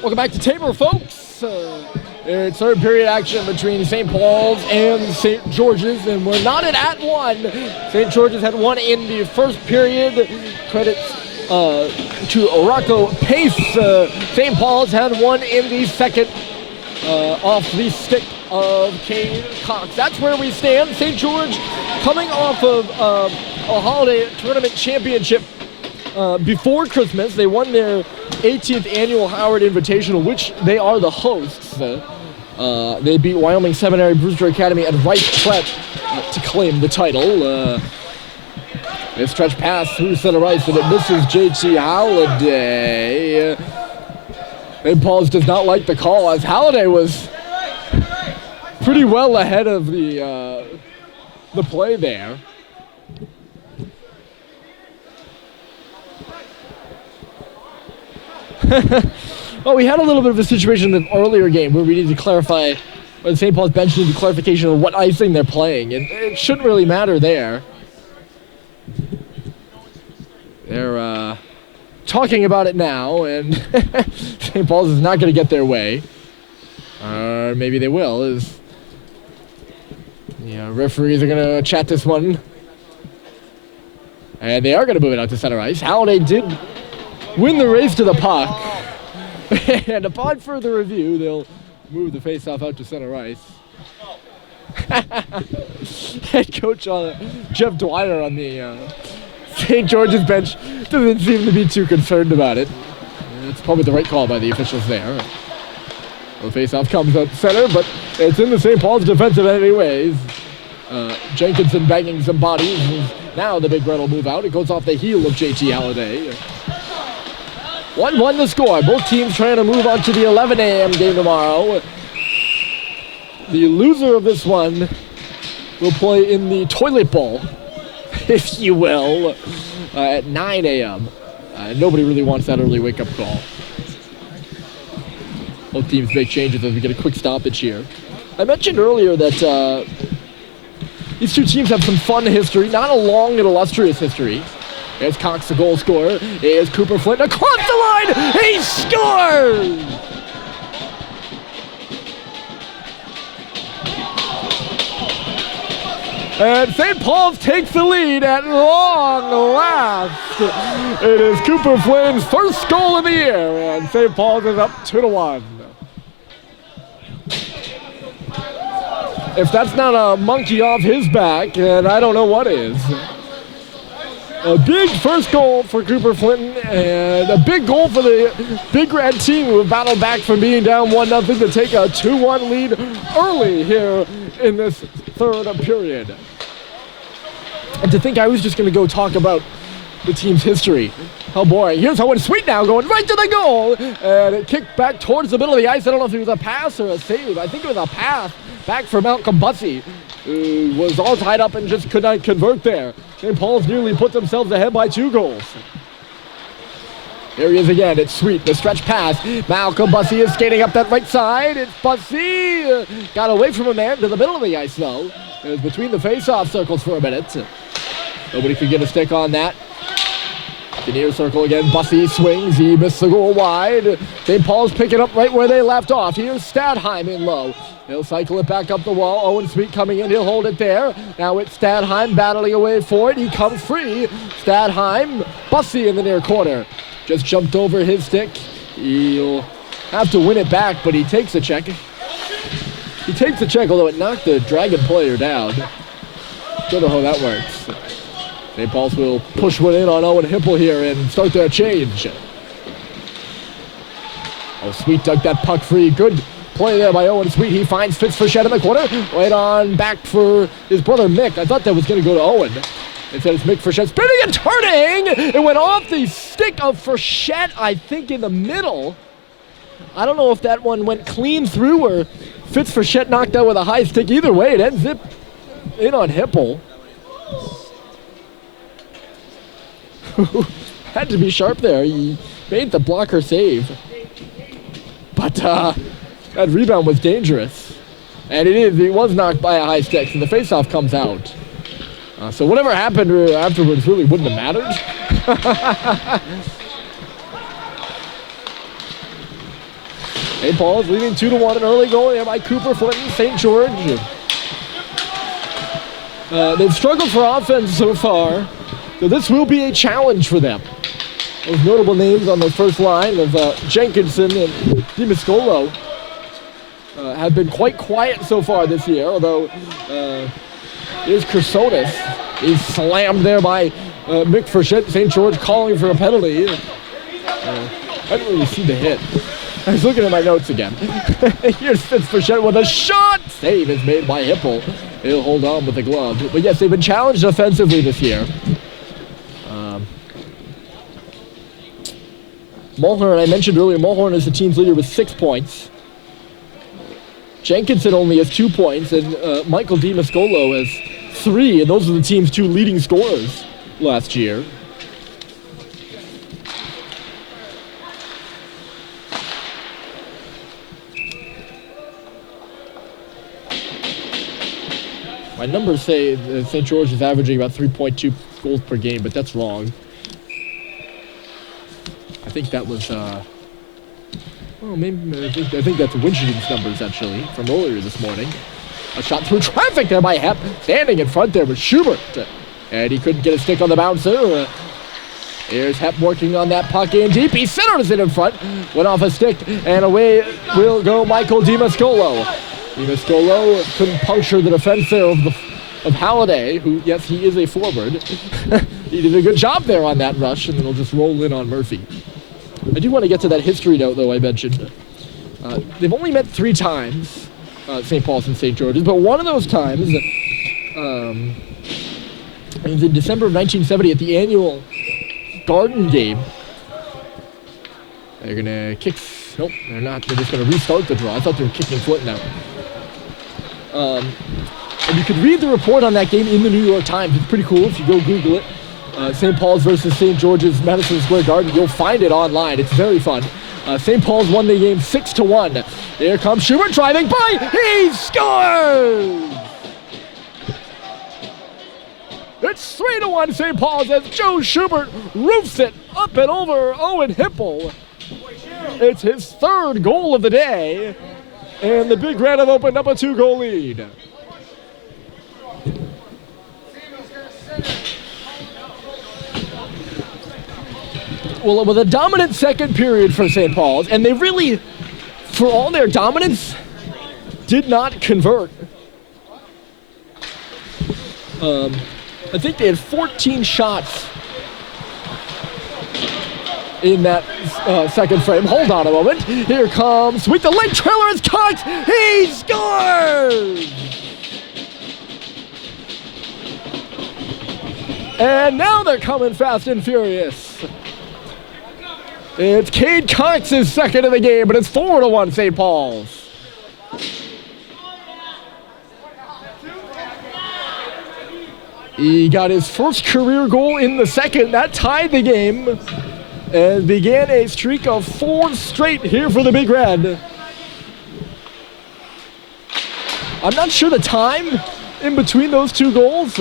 Welcome back to Tabor, folks. It's third period action between St. Paul's and St. George's, and we're not at one. St. George's had one in the first period. Credits to Rocco Pace. St. Paul's had one in the second off the stick of Kane Cox. That's where we stand. St. George coming off of a holiday tournament championship before Christmas. They won their 18th annual Howard Invitational, which they are the hosts. They beat Wyoming Seminary Brewster Academy and Rice Prep to claim the title. They stretch pass through center ice, and it misses JT Halliday. St. Paul's does not like the call, as Halliday was pretty well ahead of the play there. Well, we had a little bit of a situation in the earlier game where we needed to clarify, or the St. Paul's bench needed clarification of what icing they're playing, and it shouldn't really matter there. They're talking about it now, and St. Paul's is not going to get their way. Or maybe they will. Referees are going to chat this one. And they are going to move it out to center ice. Halliday did win the race to the puck. And upon further review, they'll move the faceoff out to center ice. Head coach Jeff Dwyer on the St. George's bench doesn't seem to be too concerned about it. It's probably the right call by the officials there. The faceoff comes out center, but it's in the St. Paul's defensive anyways. Jenkinson banging some bodies. Now the big red will move out. It goes off the heel of JT Halliday. 1-1 the score. Both teams trying to move on to the 11 a.m. game tomorrow. The loser of this one will play in the toilet bowl, if you will, at 9 a.m. Nobody really wants that early wake-up call. Both teams make changes as we get a quick stoppage here. I mentioned earlier that these two teams have some fun history, not a long and illustrious history. Here's Cox, the goal scorer. Here's Cooper Flint across the line. He scores! And St. Paul's takes the lead at long last. It is Cooper Flynn's first goal of the year, and St. Paul's is up 2-1. If that's not a monkey off his back, then I don't know what is. A big first goal for Cooper Flinton, and a big goal for the Big Red team, who have battled back from being down 1-0 to take a 2-1 lead early here in this third period. And to think I was just going to go talk about the team's history. How boring. Here's Owen Sweet now going right to the goal, and it kicked back towards the middle of the ice. I don't know if it was a pass or a save. I think it was a pass back for Malcolm Bussey, who was all tied up and just could not convert there. St. Paul's nearly put themselves ahead by 2 goals. Here he is again. It's Sweet, the stretch pass. Malcolm Bussey is skating up that right side. It's Bussey. Got away from him there to the middle of the ice, though. It was between the face-off circles for a minute. Nobody could get a stick on that. The near circle again. Bussey swings. He missed the goal wide. St. Paul's picking up right where they left off. Here's Stadheim in low. He'll cycle it back up the wall. Owen Sweet coming in. He'll hold it there. Now it's Stadheim battling away for it. He comes free. Stadheim. Bussey in the near corner. Just jumped over his stick. He'll have to win it back, but he takes the check. He takes the check, although it knocked the Dragon player down. Don't know how that works. St. Paul's will push one in on Owen Hipple here and start their change. Oh, Sweet dug that puck free. Good play there by Owen Sweet. He finds Fitzfrechette in the corner. Right on back for his brother Mick. I thought that was going to go to Owen. Instead it's Mick Frechette spinning and turning. It went off the stick of Frechette, I think, in the middle. I don't know if that one went clean through or Fitzfrechette knocked out with a high stick. Either way, it ends it in on Hipple. Had to be sharp there. He made the blocker save. But that rebound was dangerous. And it was knocked by a high stick, so the faceoff comes out. So whatever happened afterwards really wouldn't have mattered. St. Paul's leading 2-1, an early goal there by Cooper Flinton, St. George. They've struggled for offense so far, so this will be a challenge for them. Those notable names on the first line of Jenkinson and DiMascolo have been quite quiet so far this year, although here's Kersonis. He's slammed there by Mick Frechette. St. George calling for a penalty. I didn't really see the hit. I was looking at my notes again. Here's Frechette with a shot. Save is made by Hipple. He'll hold on with the glove. But yes, they've been challenged offensively this year. Mulhern, I mentioned earlier, Mulhern is the team's leader with 6 points. Jenkinson only has 2 points, and Michael DiMascolo has 3, and those are the team's 2 leading scorers last year. My numbers say St. George is averaging about 3.2 goals per game, but that's wrong. I think that was, maybe I think that's Winchendon's numbers, actually, from earlier this morning. A shot through traffic there by Hepp, standing in front there with Schubert. And he couldn't get a stick on the bouncer. Here's Hepp working on that puck in deep. He centers it in front, went off a stick, and away will go Michael DiMascolo. DiMascolo couldn't puncture the defense there of Halliday, who, yes, he is a forward. He did a good job there on that rush, and then he'll just roll in on Murphy. I do want to get to that history note, though, I mentioned. They've only met 3 times, St. Paul's and St. George's, but one of those times was in December of 1970 at the annual Garden game. They're going to kick... Nope, they're not. They're just going to restart the draw. I thought they were kicking Flinton out. And you could read the report on that game in the New York Times. It's pretty cool if you go Google it. St. Paul's versus St. George's, Madison Square Garden. You'll find it online. It's very fun. St. Paul's won the game 6-1. Here comes Schubert driving by. He scores! It's 3-1 St. Paul's as Joe Schubert roofs it up and over Owen Hipple. It's his 3rd goal of the day, and the Big Red have opened up a 2-goal lead. Well, it was a dominant second period for St. Paul's, and they really, for all their dominance, did not convert. I think they had 14 shots in that second frame. Hold on a moment. Here comes, with the leg trailer is Cox. He scores! And now they're coming fast and furious. It's Cade Cox's second of the game, but it's 4-1 St. Paul's. He got his first career goal in the second. That tied the game and began a streak of 4 straight here for the Big Red. I'm not sure the time in between those 2 goals.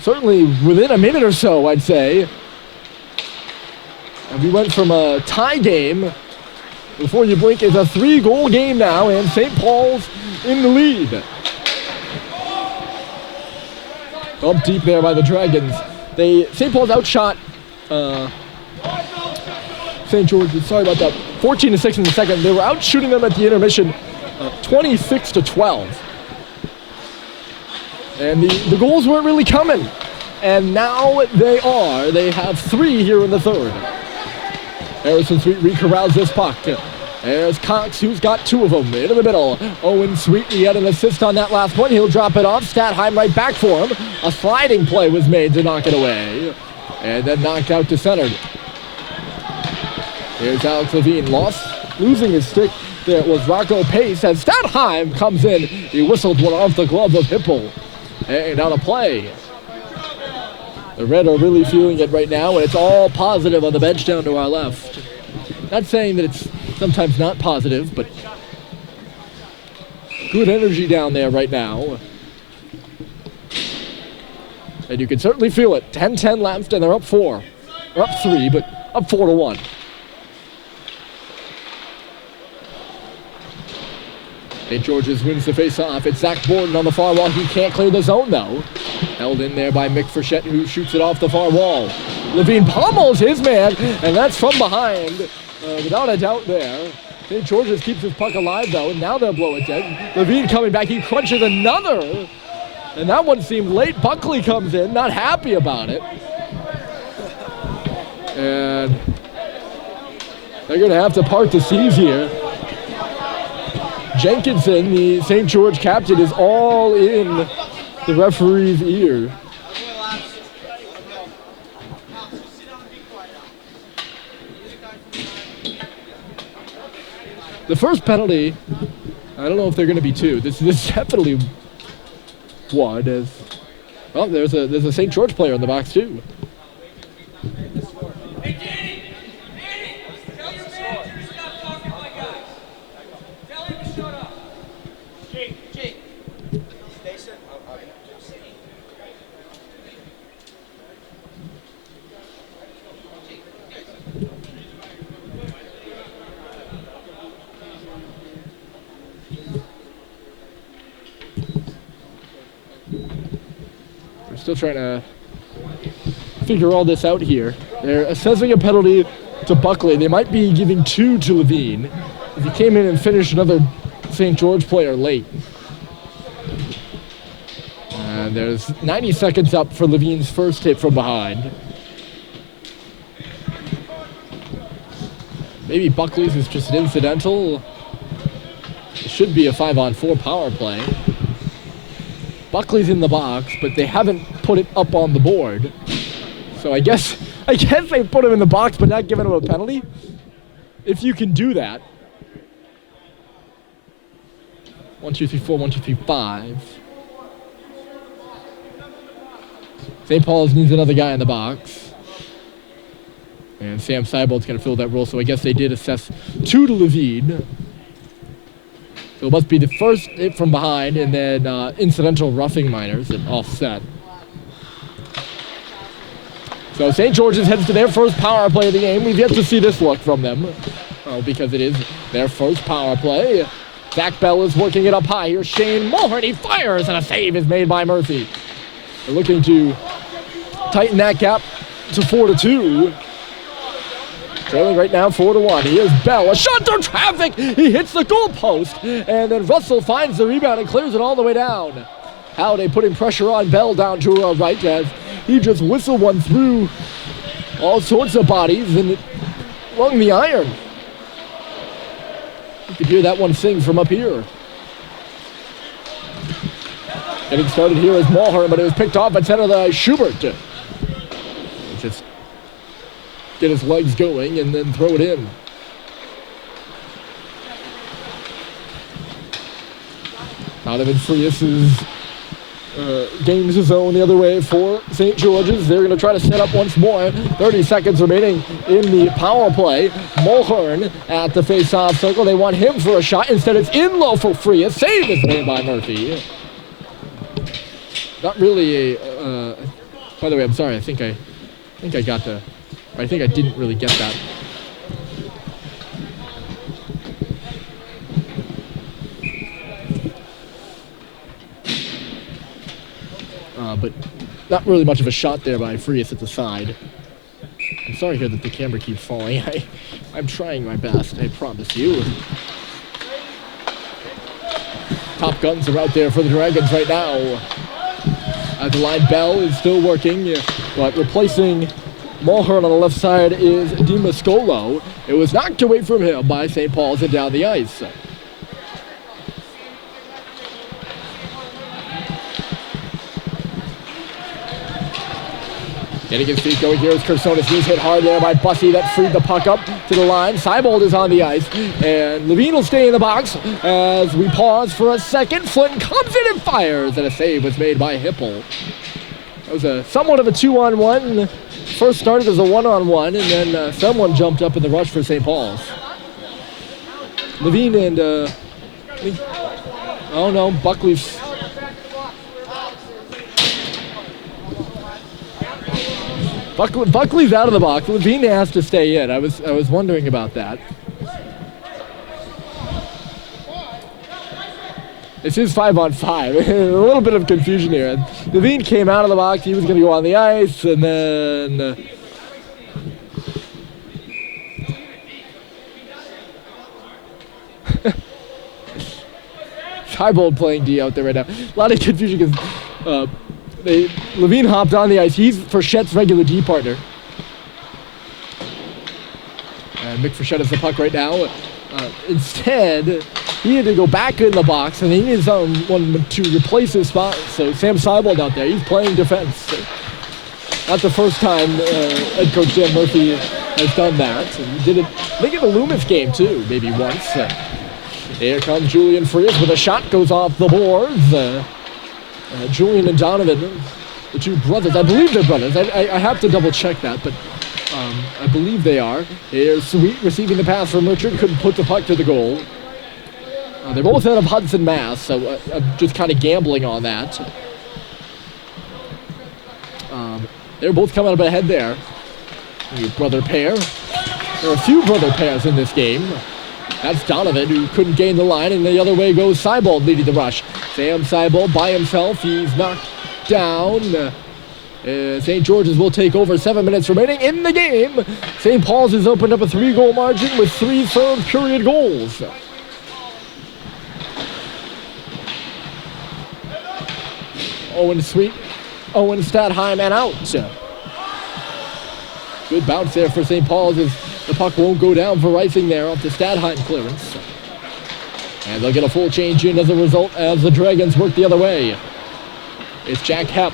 Certainly within a minute or so, I'd say. And we went from a tie game, before you blink, it's a 3-goal game now, and St. Paul's in the lead. Up deep there by the Dragons. St. Paul's outshot St. George's, sorry about that, 14-6 in the second. They were out shooting them at the intermission 26-12. And the goals weren't really coming. And now they are. They have 3 here in the third. Harrison Sweet recorrals this puck. There's Cox, who's got 2 of them into the middle. Owen Sweet, he had an assist on that last one. He'll drop it off. Statheim right back for him. A sliding play was made to knock it away. And then knocked out to center. Here's Alex Levine, losing his stick. There was Rocco Pace as Statheim comes in. He whistled one off the glove of Hipple. And out of play. The Red are really feeling it right now, and it's all positive on the bench down to our left. Not saying that it's sometimes not positive, but good energy down there right now. And you can certainly feel it. 10-10 left, and they're up 4. They're up 3, but up 4-1. St. George's wins the face-off. It's Zach Borden on the far wall. He can't clear the zone, though. Held in there by Mick Frechette, who shoots it off the far wall. Levine pummels his man, and that's from behind, without a doubt there. St. George's keeps his puck alive, though, and now they'll blow it dead. Levine coming back. He crunches another, and that one seemed late. Buckley comes in, not happy about it. And they're going to have to part the seas here. Jenkinson, the St. George captain, is all in the referee's ear. The first penalty, I don't know if they're going to be two. This is definitely one. There's a St. George player in the box too. Still trying to figure all this out here. They're assessing a penalty to Buckley. They might be giving 2 to Levine if he came in and finished another St. George player late. And there's 90 seconds up for Levine's first hit from behind. Maybe Buckley's is just an incidental. It should be a 5-on-4 power play. Buckley's in the box, but they haven't put it up on the board. So I guess they put him in the box, but not giving him a penalty. If you can do that. 1, 2, 3, 4, 1, 2, 3, 5. St. Paul's needs another guy in the box. And Sam Seibold's going to fill that role, so I guess they did assess 2 to Levine. So it must be the first hit from behind, and then incidental roughing minors and offset. So St. George's heads to their first power play of the game. We've yet to see this look from them, because it is their first power play. Zach Bell is working it up high. Here's Shane Mulhern. He fires, and a save is made by Murphy. They're looking to tighten that gap to 4-2. Trailing right now 4-1. Here's Bell. A shot through traffic. He hits the goalpost. And then Russell finds the rebound and clears it all the way down. Halliday putting pressure on Bell down to her right as he just whistled one through all sorts of bodies and it rung the iron. You could hear that one sing from up here. Getting started here is Mulhern, but it was picked off at center by Schubert. Just get his legs going and then throw it in. Donovan Frias is gains his own the other way for St. George's. They're going to try to set up once more. 30 seconds remaining in the power play. Mulhern at the face-off circle. They want him for a shot. Instead, it's in low for Frias. Save is made by Murphy. Not really a... by the way, I'm sorry. I think I got the... I think I didn't really get that. But not really much of a shot there by Frias at the side. I'm sorry here that the camera keeps falling. I'm trying my best, I promise you. Top guns are out there for the Dragons right now. At the line, Bell is still working, but replacing Mulhern on the left side is DiMascolo. It was knocked away from him by St. Paul's and down the ice. Getting his feet going here is Kersonis. He's hit hard there by Bussey. That freed the puck up to the line. Seibold is on the ice. And Levine will stay in the box as we pause for a second. Flynn comes in and fires. And a save was made by Hipple. That was somewhat of a 2-on-1. First started as a 1-on-1. And then someone jumped up in the rush for St. Paul's. Levine and... oh no, Buckley's... Buckley's out of the box. Levine has to stay in. I was wondering about that. This is 5-on-5. A little bit of confusion here. Levine came out of the box. He was going to go on the ice, and then Tybold playing D out there right now. A lot of confusion because Levine hopped on the ice. He's Frichette's regular D partner. And Mick Frichette has the puck right now. Instead, he had to go back in the box, and he needs someone to replace his spot. So Sam Seibold out there, he's playing defense. Not the first time head coach Dan Murphy has done that. He did it, I think, in the Loomis game too, maybe once. Here comes Julian Frias with a shot, goes off the boards. Julian and Donovan, the two brothers, I believe they're brothers. I have to double check that, but I believe they are. Here's Sweet receiving the pass from Richard, couldn't put the puck to the goal. They're both out of Hudson, Mass, so I'm just kind of gambling on that. They're both coming up ahead there. Brother pair. There are a few brother pairs in this game. That's Donovan, who couldn't gain the line, and the other way goes Seibold leading the rush. Sam Seibold by himself. He's knocked down. St. George's will take over. 7 minutes remaining in the game. St. Paul's has opened up a 3-goal margin with 3 third-period goals. Owen Sweet, Owen Stadheim, and out. Good bounce there for St. Paul's as the puck won't go down for Reising there off the Stadheim clearance. And they'll get a full change in as a result as the Dragons work the other way. It's Jack Hepp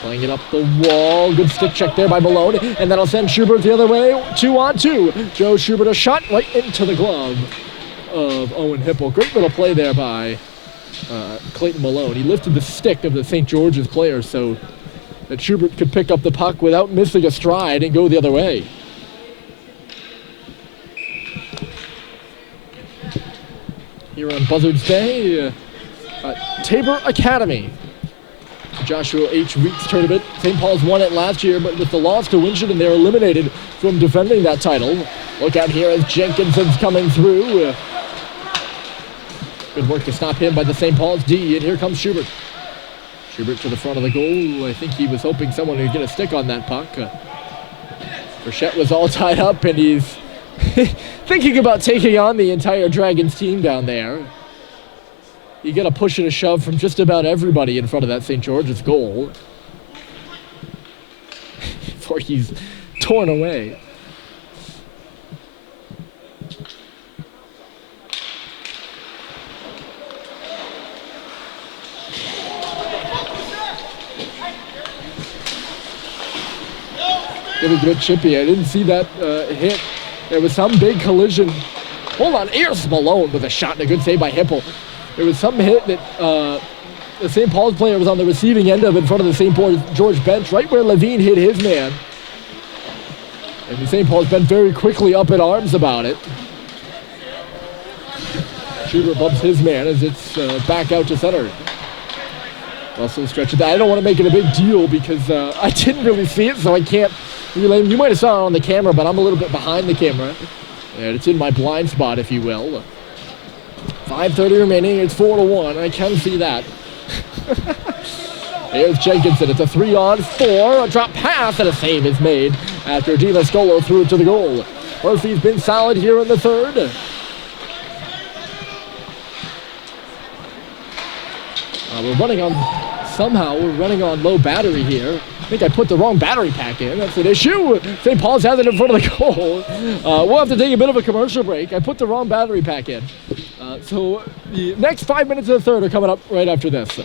playing it up the wall. Good stick check there by Malone. And that'll send Schubert the other way. 2-on-2. Joe Schubert, a shot right into the glove of Owen Hipple. Great little play there by Clayton Malone. He lifted the stick of the St. George's player so that Schubert could pick up the puck without missing a stride and go the other way. Here on Buzzards Bay, Tabor Academy. Joshua H. Weeks tournament. St. Paul's won it last year, but with the loss to Winchendon, they're eliminated from defending that title. Look out here as Jenkinson's coming through. Good work to stop him by the St. Paul's D, and here comes Schubert. Schubert to the front of the goal. I think he was hoping someone would get a stick on that puck. Frechette was all tied up, and he's thinking about taking on the entire Dragons team down there. You get a push and a shove from just about everybody in front of that St. George's goal before he's torn away. Give a good chippy. I didn't see that hit. There was some big collision. Hold on, here's Malone with a shot and a good save by Hipple. There was some hit that the St. Paul's player was on the receiving end of in front of the St. George bench, right where Levine hit his man. And the St. Paul's bench very quickly up in arms about it. Schubert bumps his man as it's back out to center. Also stretch it. I don't want to make it a big deal because I didn't really see it, so I can't relay. You might have saw it on the camera, but I'm a little bit behind the camera. And it's in my blind spot, if you will. 5:30 remaining. It's 4-1. I can see that. Here's Jenkinson. It's a 3-on-4. A drop pass and a save is made after Dina Scolo threw it to the goal. Murphy's been solid here in the third. We're running on low battery here. I think I put the wrong battery pack in. That's an issue. St. Paul's has it in front of the goal. We'll have to take a bit of a commercial break. I put the wrong battery pack in. So the next 5 minutes of the third are coming up right after this.